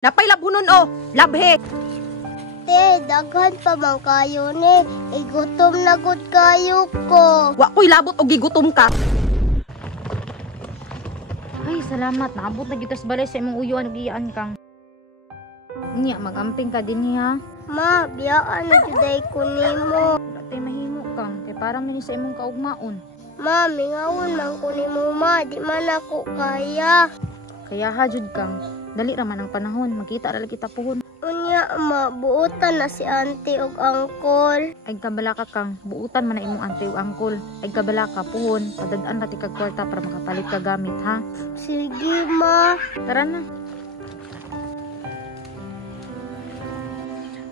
Napay labunon o, labhe. Te, daghan pa man kayo ni. Igutom na gud kayo ko. Wa ko'y labot o gigutom ka. Ay, salamat. Naabot na gitas balay sa imong uyuan ug iyaan kang. Nya, magamping ka din niya. Ma, biyaan na juday ko nimo. Wala tayo mahimo kang. Kay parang mini sa imong kaugmaon. Ma, mingawon man ko nimo ma. Di man ako kaya. Kaya hajud kang. Dali raman ang panahon. Magkita ra kita puhon. Unya, ma, buutan na si auntie ug uncle. Ay kabala ka kang. Buutan man na imong auntie ug uncle. Ay kabala ka puhon. Padadaan ra ti kag kwarta para makapalit ka gamit, ha? Sige, ma. Tara na.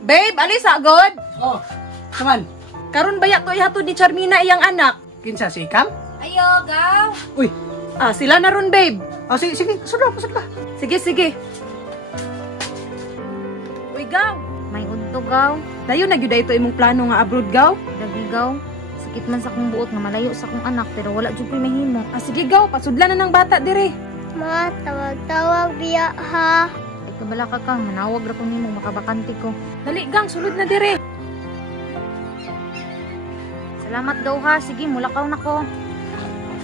Babe, alis agod. Oh, saman. Karon baya to ihatod ni Charmina iyang anak. Kinsa si Ikang? Ayo, gaw. Uy, Sila na ron, babe. sige, pasod ka. Sige. Uy, gaw. May unto, gaw. Dayo na gyud ito imong plano nga abroad, gaw. Dagi, gaw. Sakit man sa kong buot nga malayo sa kong anak pero wala jud ko'y mahimo. Sige, gaw. Pasudlan na ng bata dire. Ma, tawag-tawag biya ha. Ay kabala ka kang. Manawag ra ko nimo makabakante ko. Dali, gang. Sulod na dire. Salamat gaw ha. Sige, mulakaw na ko.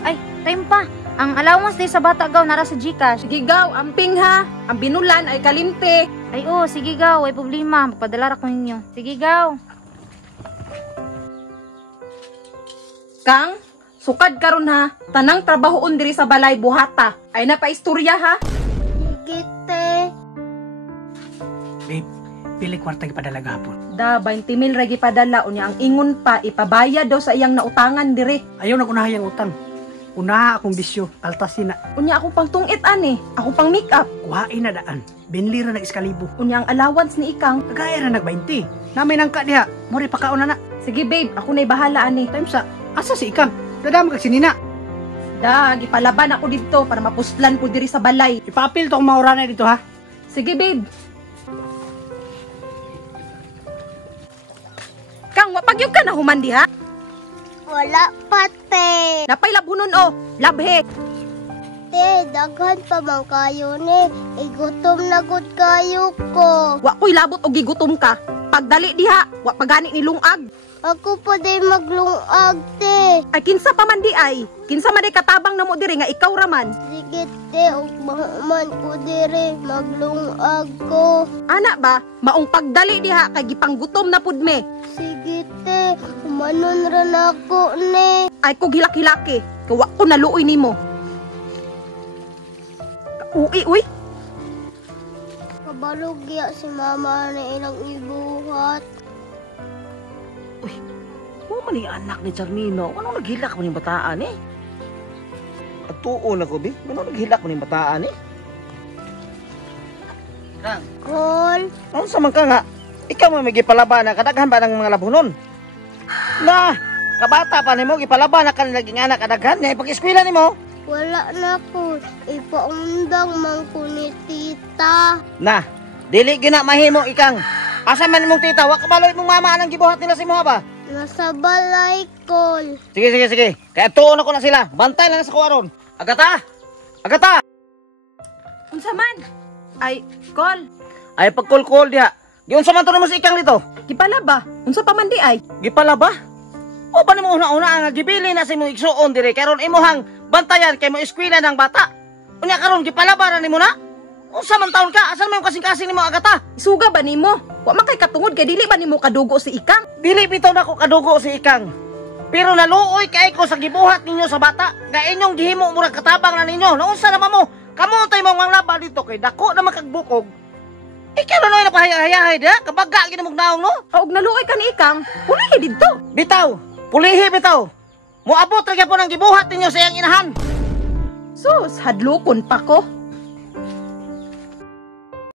Ay, time pa. Ang allowance day sa bata gaw nara sa GCash. Sige, gaw. Amping ha. Ang binulan ay kalimte. Ay sige gaw, ay problema. Magpadala ra ko ninyo. Sige gaw. Kang, sukad karon ha. Tanang trabahoon diri sa balay buhata. Ay napaistorya ha. Sige, te. Babe, pili kwarta ipadala gapon. Da, 20,000 ragi padala. Unya ang ingon pa, ipabayad daw sa iyang nautangan diri. Ayaw na kunahayang utang. Unaha akong bisyo, altasin na. Unya akong pang tungit ani. Akong pang make up. Kuhain na daan. Benlira na iskalibo. Unya ang allowance ni Ikang. Kagaya na nag-20. Namay nang ka diha. Mori pakaon na na. Sige babe, ako na'y bahala ani. Time sa, asa si Ikang? Dadama kag sinina. Da, gipalaban ako dito para mapustlan ko diri sa balay. Ipapil to kung maura na dito ha. Sige babe. Kang, wapagyog ka na humandi ha? Wala pa, te. Napay labunon o, labhe. Te, daghan pa man kayo ni. Igutom na gud kayo ko. Wa ko'y labot o gigutom ka. Pagdali diha, wa pagani ni lungag. Ako pa day maglungag, te. Ay kinsa pa man di ay. Kinsa man di katabang namo diri nga ikaw raman. Sige, te. Ug man ko dire. Maglungag ko. Ana ba, maong pagdali diha kay gipanggutom na pud me. Sige, te. Humanon ran ako ni. Ay kog hilak-hilaki, kawa ko naluoy nimo. Uy. Kabalog ya si mama na ilang ibuhat. Mo man ni anak ni Charmino, ano naghilak man yung bataan eh? At tuon ako, bi? Ano naghilak man yung bataan eh? Kang, Call. ano sa man ka nga? Ikaw mo may gipalaban na kadaghan ba ng mga labunon? Na, kabata pa nimo gipalaban na kanilaging anak kadaghan niya ipag-eskwela nimo. Wala na po. Ipaundang man ko ni tita. Na, dili gina mahimo Ikang. Asa man imong tita, wa kabaloy mong mama anang gibuhat nila si mo ba? Nasa balay, Call. Sige. Kaya tuon ako na sila. Bantay lang sa kuwaron. Agata! Unsa man? Ay, call. Ay pagkul-kul diha. Giun sa man to nimo si Ikang dito. Gipalaba. Unsa pa man di ay? Gipala ba? O ba nimo una-una nga gibili na sa imong igsuon dire karon imuhang bantayan kay mo eskwela ng bata. Unya karon gipalabaran nimo na? Unsa man taon ka? Asan man yung kasing-kasing nimo Agata? Isuga ba nimo? Wa man kay katungod kay dili ba nimo kadugo si Ikang? Dili bitaw nako kadugo si Ikang. Pero naluoy kay ko sa gibuhat ninyo sa bata. Nga inyong gihimo murag katabang na ninyo. Naunsa naman mo? Kamo tay mo mga laban dito kay dako na makagbukog. Ikaw na noy napahayay-hayay diha. Kabaga gid mo naong no? Og naluoy ka ni Ikang. Pulihi didto. Bitaw, pulihi bitaw. Moabot ra gyapon ang gibuhat ninyo sa iyang inahan. Sus, hadlokon pa ko.